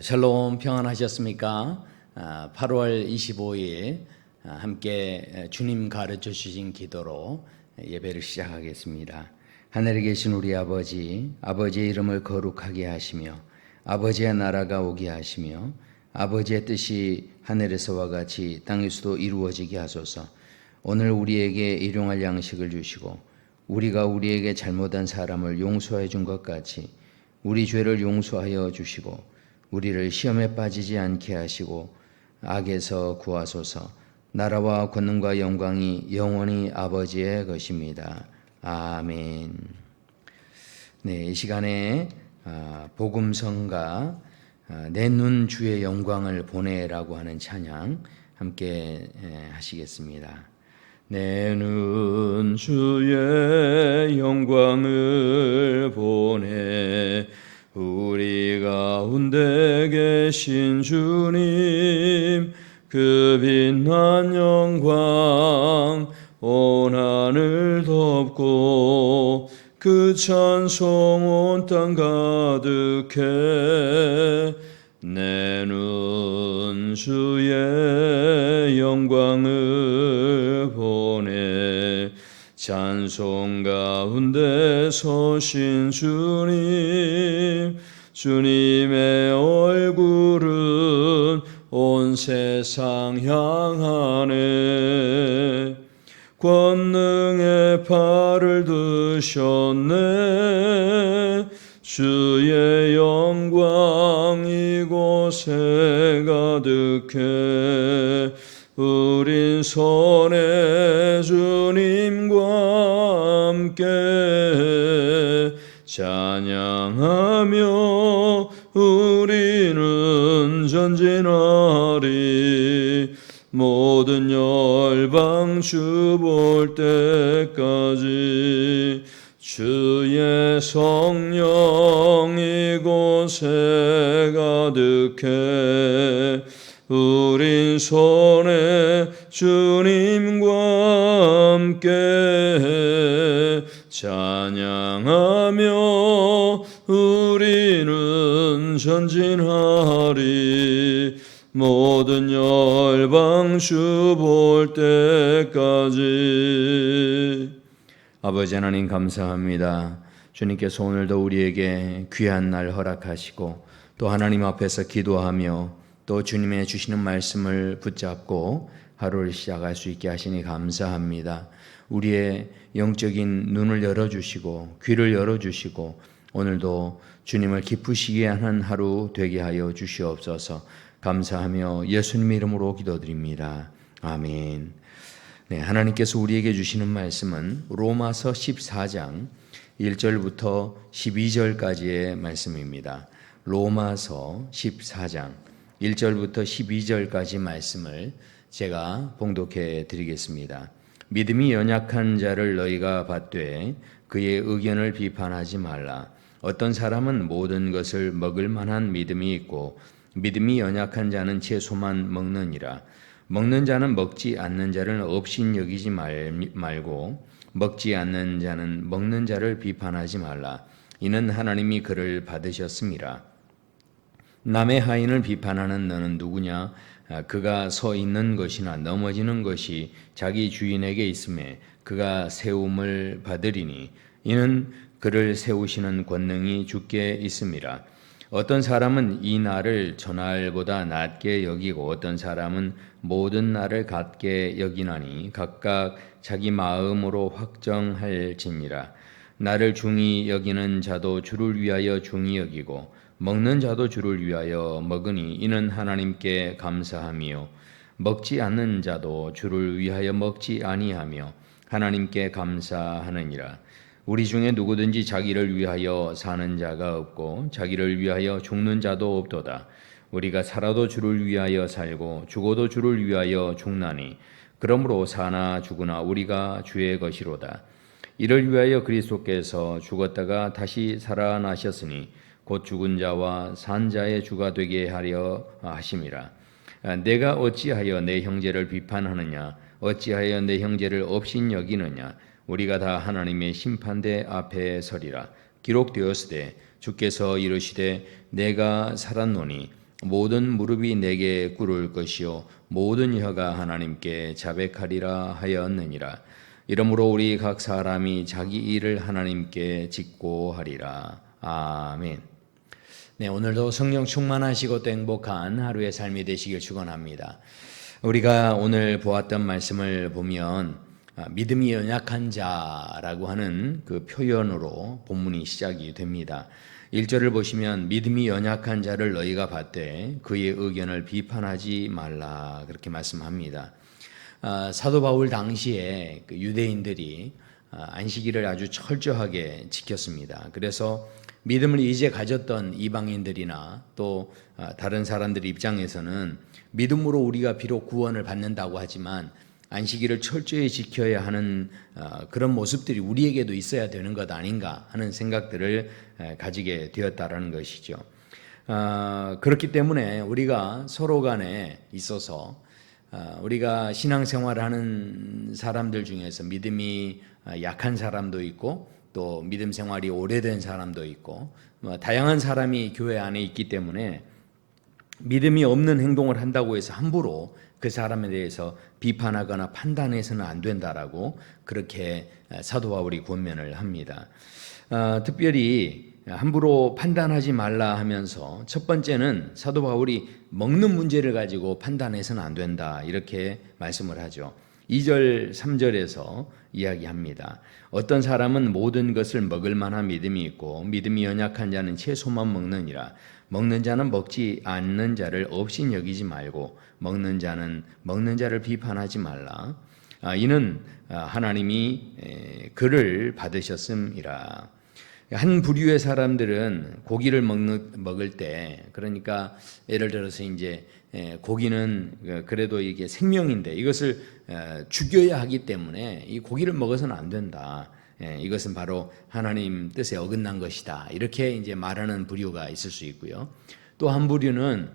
샬롬 평안하셨습니까? 8월 25일 함께 주님 가르쳐 주신 기도로 예배를 시작하겠습니다. 하늘에 계신 우리 아버지, 아버지의 이름을 거룩하게 하시며 아버지의 나라가 오게 하시며 아버지의 뜻이 하늘에서와 같이 땅에서도 이루어지게 하소서. 오늘 우리에게 일용할 양식을 주시고 우리가 우리에게 잘못한 사람을 용서해 준 것 같이 우리 죄를 용서하여 주시고 우리를 시험에 빠지지 않게 하시고 악에서 구하소서. 나라와 권능과 영광이 영원히 아버지의 것입니다. 아멘. 네, 이 시간에 복음성가 내 눈 주의 영광을 보내라고 하는 찬양 함께 하시겠습니다. 내 눈 주의 영광을 보내 우리 가운데 계신 주님 그 빛난 영광 온 하늘 덮고 그 찬송 온 땅 가득해 내 눈 주의 영광을 보내 찬송 가운데 서신 주님 주님의 얼굴은 온 세상 향하네 권능의 팔을 드셨네 주의 영광 이곳에 가득해 우린 손에 주님과 함께 찬양하며 우리는 전진하리 모든 열방 주 볼 때까지 주의 성령 이곳에 가득해 우린 손에 주님과 함께 찬양하며 우리는 전진하리 모든 열방 주 볼 때까지. 아버지 하나님 감사합니다. 주님께서 오늘도 우리에게 귀한 날 허락하시고 또 하나님 앞에서 기도하며 또 주님의 주시는 말씀을 붙잡고 하루를 시작할 수 있게 하시니 감사합니다. 우리의 영적인 눈을 열어주시고 귀를 열어주시고 오늘도 주님을 기쁘시게 하는 하루 되게 하여 주시옵소서. 감사하며 예수님 이름으로 기도드립니다. 아멘. 네, 하나님께서 우리에게 주시는 말씀은 로마서 14장 1절부터 12절까지의 말씀입니다. 로마서 14장 1절부터 12절까지 말씀을 제가 봉독해 드리겠습니다. 믿음이 연약한 자를 너희가 받되 그의 의견을 비판하지 말라. 어떤 사람은 모든 것을 먹을 만한 믿음이 있고 믿음이 연약한 자는 채소만 먹느니라. 먹는 자는 먹지 않는 자를 업신 여기지 말고 먹지 않는 자는 먹는 자를 비판하지 말라. 이는 하나님이 그를 받으셨음이라. 남의 하인을 비판하는 너는 누구냐? 그가 서 있는 것이나 넘어지는 것이 자기 주인에게 있음에 그가 세움을 받으리니 이는 그를 세우시는 권능이 주께 있음이라. 어떤 사람은 이 날을 저날보다 낮게 여기고 어떤 사람은 모든 날을 같게 여기나니 각각 자기 마음으로 확정할지니라. 나를 중히 여기는 자도 주를 위하여 중히 여기고 먹는 자도 주를 위하여 먹으니 이는 하나님께 감사함이요 먹지 않는 자도 주를 위하여 먹지 아니하며 하나님께 감사하느니라. 우리 중에 누구든지 자기를 위하여 사는 자가 없고 자기를 위하여 죽는 자도 없도다. 우리가 살아도 주를 위하여 살고 죽어도 주를 위하여 죽나니 그러므로 사나 죽으나 우리가 주의 것이로다. 이를 위하여 그리스도께서 죽었다가 다시 살아나셨으니 곧 죽은 자와 산 자의 주가 되게 하려 하심이라. 내가 어찌하여 내 형제를 비판하느냐? 어찌하여 내 형제를 업신 여기느냐? 우리가 다 하나님의 심판대 앞에 서리라. 기록되었으되 주께서 이르시되 내가 살았노니 모든 무릎이 내게 꿇을 것이요 모든 혀가 하나님께 자백하리라 하였느니라. 이러므로 우리 각 사람이 자기 일을 하나님께 짓고 하리라. 아멘. 네, 오늘도 성령 충만하시고 또 행복한 하루의 삶이 되시길 축원합니다. 우리가 오늘 보았던 말씀을 보면 믿음이 연약한 자라고 하는 그 표현으로 본문이 시작이 됩니다. 1절을 보시면 믿음이 연약한 자를 너희가 봤되 그의 의견을 비판하지 말라 그렇게 말씀합니다. 사도 바울 당시에 그 유대인들이 안식일을 아주 철저하게 지켰습니다. 그래서 믿음을 이제 가졌던 이방인들이나 또 다른 사람들 입장에서는 믿음으로 우리가 비록 구원을 받는다고 하지만 안식일을 철저히 지켜야 하는 그런 모습들이 우리에게도 있어야 되는 것 아닌가 하는 생각들을 가지게 되었다라는 것이죠. 그렇기 때문에 우리가 서로 간에 있어서 우리가 신앙생활을 하는 사람들 중에서 믿음이 약한 사람도 있고 또 믿음 생활이 오래된 사람도 있고 다양한 사람이 교회 안에 있기 때문에 믿음이 없는 행동을 한다고 해서 함부로 그 사람에 대해서 비판하거나 판단해서는 안 된다라고 그렇게 사도 바울이 권면을 합니다. 특별히 함부로 판단하지 말라 하면서 첫 번째는 사도 바울이 먹는 문제를 가지고 판단해서는 안 된다 이렇게 말씀을 하죠. 2절 3절에서 이야기합니다. 어떤 사람은 모든 것을 먹을 만한 믿음이 있고 믿음이 연약한 자는 채소만 먹느니라. 먹는 자는 먹지 않는 자를 없인 여기지 말고 먹는 자는 먹는 자를 비판하지 말라. 이는 하나님이 그를 받으셨음이라. 한 부류의 사람들은 고기를 먹을 때 그러니까 예를 들어서 이제 고기는 그래도 이게 생명인데 이것을 죽여야 하기 때문에 이 고기를 먹어서는 안 된다. 이것은 바로 하나님 뜻에 어긋난 것이다. 이렇게 이제 말하는 부류가 있을 수 있고요. 또 한 부류는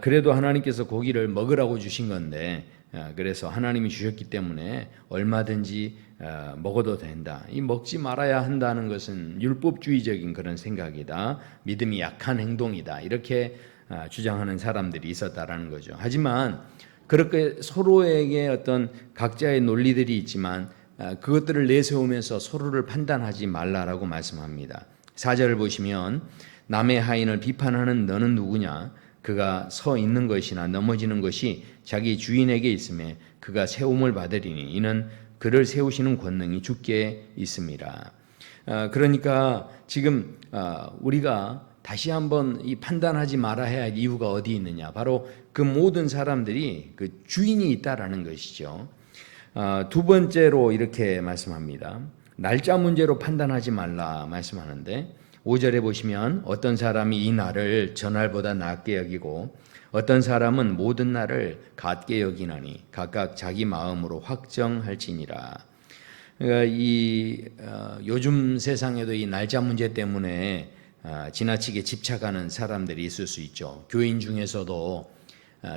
그래도 하나님께서 고기를 먹으라고 주신 건데 그래서 하나님이 주셨기 때문에 얼마든지 먹어도 된다. 이 먹지 말아야 한다는 것은 율법주의적인 그런 생각이다. 믿음이 약한 행동이다. 이렇게 주장하는 사람들이 있었다라는 거죠. 하지만 그렇게 서로에게 어떤 각자의 논리들이 있지만 그것들을 내세우면서 서로를 판단하지 말라라고 말씀합니다. 4절을 보시면 남의 하인을 비판하는 너는 누구냐? 그가 서 있는 것이나 넘어지는 것이 자기 주인에게 있음에 그가 세움을 받으리니 이는 그를 세우시는 권능이 주께 있습니다. 그러니까 지금 우리가 다시 한번 이 판단하지 말아야 할 이유가 어디 있느냐? 바로 그 모든 사람들이 그 주인이 있다라는 것이죠. 두 번째로 이렇게 말씀합니다. 날짜 문제로 판단하지 말라 말씀하는데 5절에 보시면 어떤 사람이 이 날을 전날보다 낮게 여기고 어떤 사람은 모든 날을 같게 여기나니 각각 자기 마음으로 확정할지니라. 요즘 세상에도 이 날짜 문제 때문에 지나치게 집착하는 사람들이 있을 수 있죠. 교인 중에서도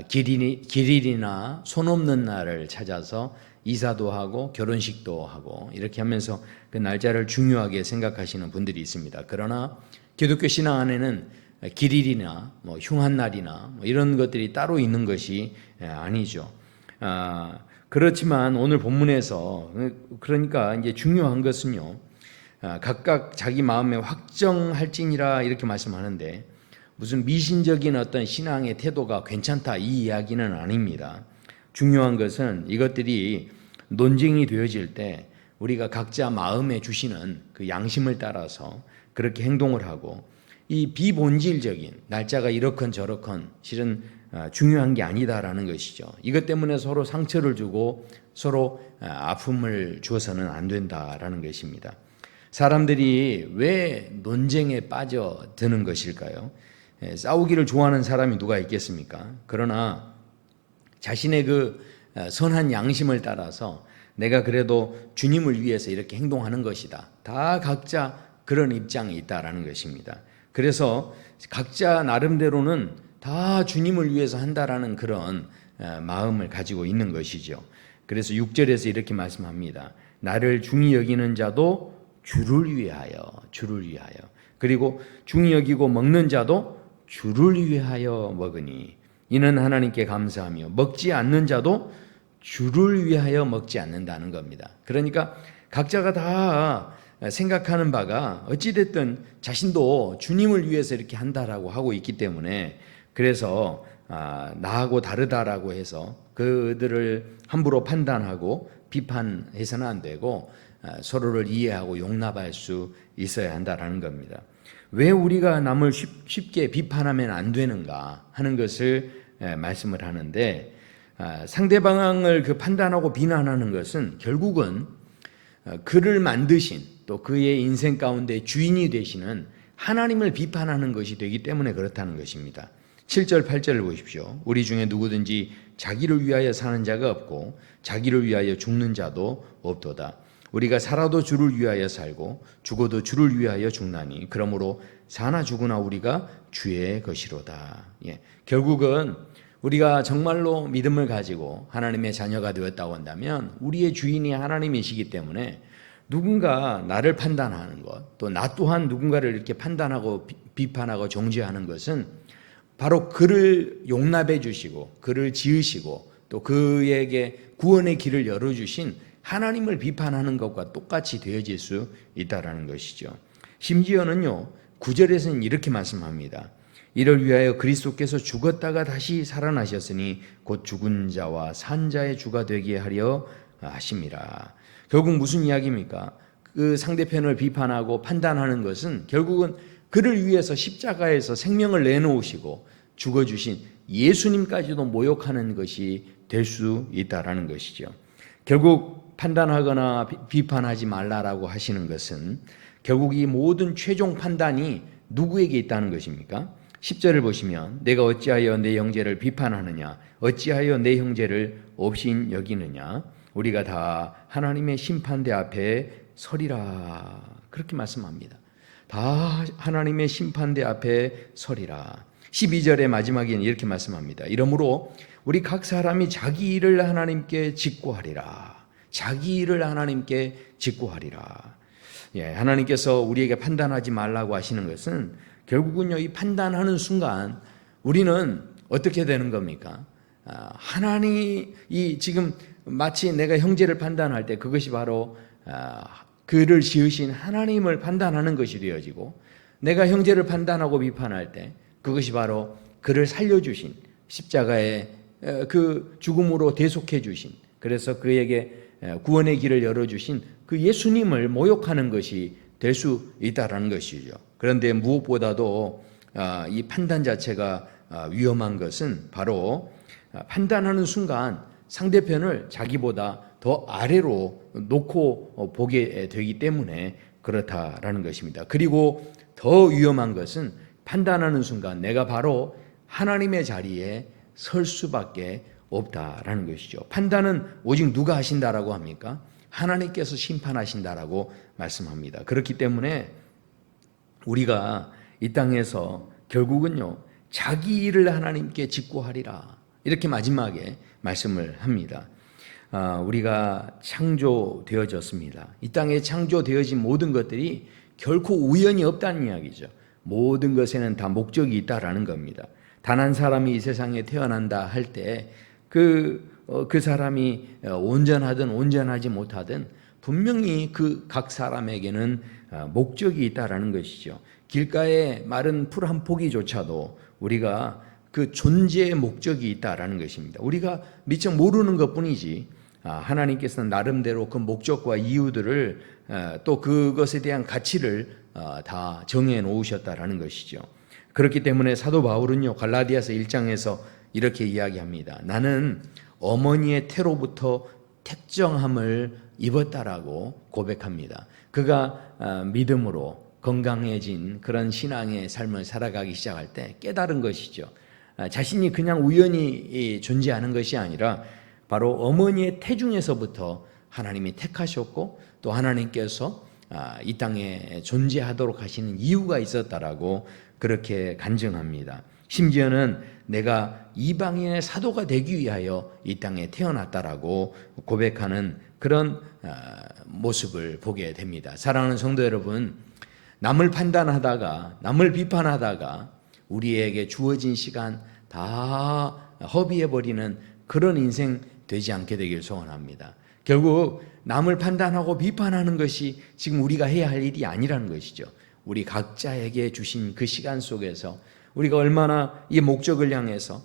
길일이나 손 없는 날을 찾아서 이사도 하고 결혼식도 하고 이렇게 하면서 그 날짜를 중요하게 생각하시는 분들이 있습니다. 그러나 기독교 신앙 안에는 길일이나 흉한 날이나 이런 것들이 따로 있는 것이 아니죠. 그렇지만 오늘 본문에서 그러니까 이제 중요한 것은요. 각각 자기 마음에 확정할지니라 이렇게 말씀하는데 무슨 미신적인 어떤 신앙의 태도가 괜찮다 이 이야기는 아닙니다. 중요한 것은 이것들이 논쟁이 되어질 때 우리가 각자 마음에 주시는 그 양심을 따라서 그렇게 행동을 하고 이 비본질적인 날짜가 이렇건 저렇건 실은 중요한 게 아니다라는 것이죠. 이것 때문에 서로 상처를 주고 서로 아픔을 주어서는 안 된다라는 것입니다. 사람들이 왜 논쟁에 빠져드는 것일까요? 싸우기를 좋아하는 사람이 누가 있겠습니까? 그러나 자신의 그 선한 양심을 따라서 내가 그래도 주님을 위해서 이렇게 행동하는 것이다. 다 각자 그런 입장이 있다라는 것입니다. 그래서 각자 나름대로는 다 주님을 위해서 한다라는 그런 마음을 가지고 있는 것이죠. 그래서 6절에서 이렇게 말씀합니다. 나를 중히 여기는 자도 주를 위하여. 그리고 중히 여기고 먹는 자도 주를 위하여 먹으니 이는 하나님께 감사하며 먹지 않는 자도 주를 위하여 먹지 않는다는 겁니다. 그러니까 각자가 다 생각하는 바가 어찌됐든 자신도 주님을 위해서 이렇게 한다라고 하고 있기 때문에 그래서 나하고 다르다라고 해서 그들을 함부로 판단하고 비판해서는 안 되고 서로를 이해하고 용납할 수 있어야 한다라는 겁니다. 왜 우리가 남을 쉽게 비판하면 안 되는가 하는 것을 말씀을 하는데 상대방을 판단하고 비난하는 것은 결국은 그를 만드신 또 그의 인생 가운데 주인이 되시는 하나님을 비판하는 것이 되기 때문에 그렇다는 것입니다. 7절 8절을 보십시오. 우리 중에 누구든지 자기를 위하여 사는 자가 없고 자기를 위하여 죽는 자도 없도다. 우리가 살아도 주를 위하여 살고 죽어도 주를 위하여 죽나니 그러므로 사나 죽으나 우리가 주의 것이로다. 결국은 우리가 정말로 믿음을 가지고 하나님의 자녀가 되었다고 한다면 우리의 주인이 하나님이시기 때문에 누군가 나를 판단하는 것, 또 나 또한 누군가를 이렇게 판단하고 비판하고 정죄하는 것은 바로 그를 용납해 주시고 그를 지으시고 또 그에게 구원의 길을 열어주신 하나님을 비판하는 것과 똑같이 되어질 수 있다는 것이죠. 심지어는요 9절에서는 이렇게 말씀합니다. 이를 위하여 그리스도께서 죽었다가 다시 살아나셨으니 곧 죽은 자와 산 자의 주가 되게 하려 하심이라. 결국 무슨 이야기입니까? 그 상대편을 비판하고 판단하는 것은 결국은 그를 위해서 십자가에서 생명을 내놓으시고 죽어주신 예수님까지도 모욕하는 것이 될 수 있다라는 것이죠. 결국 판단하거나 비판하지 말라라고 하시는 것은 결국 이 모든 최종 판단이 누구에게 있다는 것입니까? 10절을 보시면 내가 어찌하여 내 형제를 비판하느냐 어찌하여 내 형제를 없인 여기느냐 우리가 다 하나님의 심판대 앞에 서리라 그렇게 말씀합니다. 다 하나님의 심판대 앞에 서리라. 12절의 마지막에는 이렇게 말씀합니다. 이러므로 우리 각 사람이 자기 일을 하나님께 직고하리라. 자기 일을 하나님께 직고하리라. 하나님께서 우리에게 판단하지 말라고 하시는 것은 결국은요 이 판단하는 순간 우리는 어떻게 되는 겁니까? 하나님이 지금 마치 내가 형제를 판단할 때 그것이 바로 그를 지으신 하나님을 판단하는 것이 되어지고 내가 형제를 판단하고 비판할 때 그것이 바로 그를 살려주신 십자가의 그 죽음으로 대속해 주신 그래서 그에게 구원의 길을 열어주신 그 예수님을 모욕하는 것이 될 수 있다는 것이죠. 그런데 무엇보다도 이 판단 자체가 위험한 것은 바로 판단하는 순간 상대편을 자기보다 더 아래로 놓고 보게 되기 때문에 그렇다라는 것입니다. 그리고 더 위험한 것은 판단하는 순간 내가 바로 하나님의 자리에 설 수밖에 없다라는 것이죠. 판단은 오직 누가 하신다라고 합니까? 하나님께서 심판하신다라고 말씀합니다. 그렇기 때문에 우리가 이 땅에서 결국은요 자기 일을 하나님께 직고하리라 이렇게 마지막에 말씀을 합니다. 우리가 창조되어졌습니다. 이 땅에 창조되어진 모든 것들이 결코 우연이 없다는 이야기죠. 모든 것에는 다 목적이 있다라는 겁니다. 단 한 사람이 이 세상에 태어난다 할 때 그 사람이 온전하든 온전하지 못하든 분명히 그 각 사람에게는 목적이 있다라는 것이죠. 길가에 마른 풀 한 포기조차도 우리가 그 존재의 목적이 있다라는 것입니다. 우리가 미처 모르는 것뿐이지 하나님께서는 나름대로 그 목적과 이유들을 또 그것에 대한 가치를 다 정해 놓으셨다라는 것이죠. 그렇기 때문에 사도 바울은요 갈라디아서 1장에서 이렇게 이야기합니다. 나는 어머니의 태로부터 택정함을 입었다라고 고백합니다. 그가 믿음으로 건강해진 그런 신앙의 삶을 살아가기 시작할 때 깨달은 것이죠. 자신이 그냥 우연히 존재하는 것이 아니라 바로 어머니의 태중에서부터 하나님이 택하셨고 또 하나님께서 이 땅에 존재하도록 하시는 이유가 있었다라고 그렇게 간증합니다. 심지어는 내가 이방인의 사도가 되기 위하여 이 땅에 태어났다라고 고백하는 그런 모습을 보게 됩니다. 사랑하는 성도 여러분, 남을 판단하다가 남을 비판하다가 우리에게 주어진 시간 다 허비해버리는 그런 인생 되지 않게 되길 소원합니다. 결국 남을 판단하고 비판하는 것이 지금 우리가 해야 할 일이 아니라는 것이죠. 우리 각자에게 주신 그 시간 속에서 우리가 얼마나 이 목적을 향해서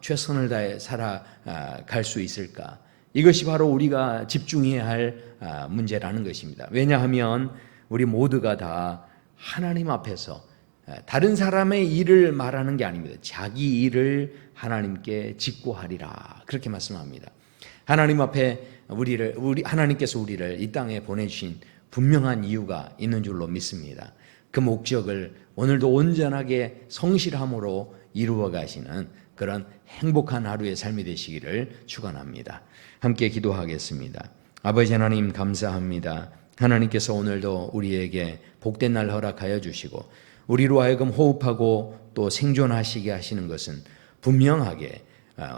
최선을 다해 살아갈 수 있을까? 이것이 바로 우리가 집중해야 할 문제라는 것입니다. 왜냐하면 우리 모두가 다 하나님 앞에서 다른 사람의 일을 말하는 게 아닙니다. 자기 일을 하나님께 직고하리라 그렇게 말씀합니다. 하나님 앞에 하나님께서 우리를 이 땅에 보내주신 분명한 이유가 있는 줄로 믿습니다. 그 목적을 오늘도 온전하게 성실함으로 이루어 가시는 그런 행복한 하루의 삶이 되시기를 축원합니다. 함께 기도하겠습니다. 아버지 하나님 감사합니다. 하나님께서 오늘도 우리에게 복된 날 허락하여 주시고 우리로 하여금 호흡하고 또 생존하시게 하시는 것은 분명하게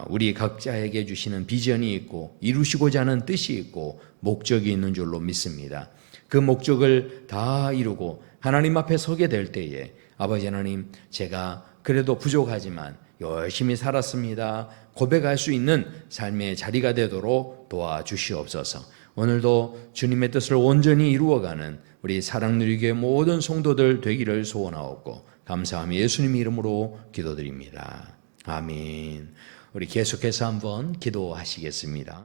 우리 각자에게 주시는 비전이 있고 이루시고자 하는 뜻이 있고 목적이 있는 줄로 믿습니다. 그 목적을 다 이루고 하나님 앞에 서게 될 때에 아버지 하나님 제가 그래도 부족하지만 열심히 살았습니다 고백할 수 있는 삶의 자리가 되도록 도와주시옵소서. 오늘도 주님의 뜻을 온전히 이루어가는 우리 사랑누리교회 모든 성도들 되기를 소원하옵고 감사하며 예수님 이름으로 기도드립니다. 아멘. 우리 계속해서 한번 기도하시겠습니다.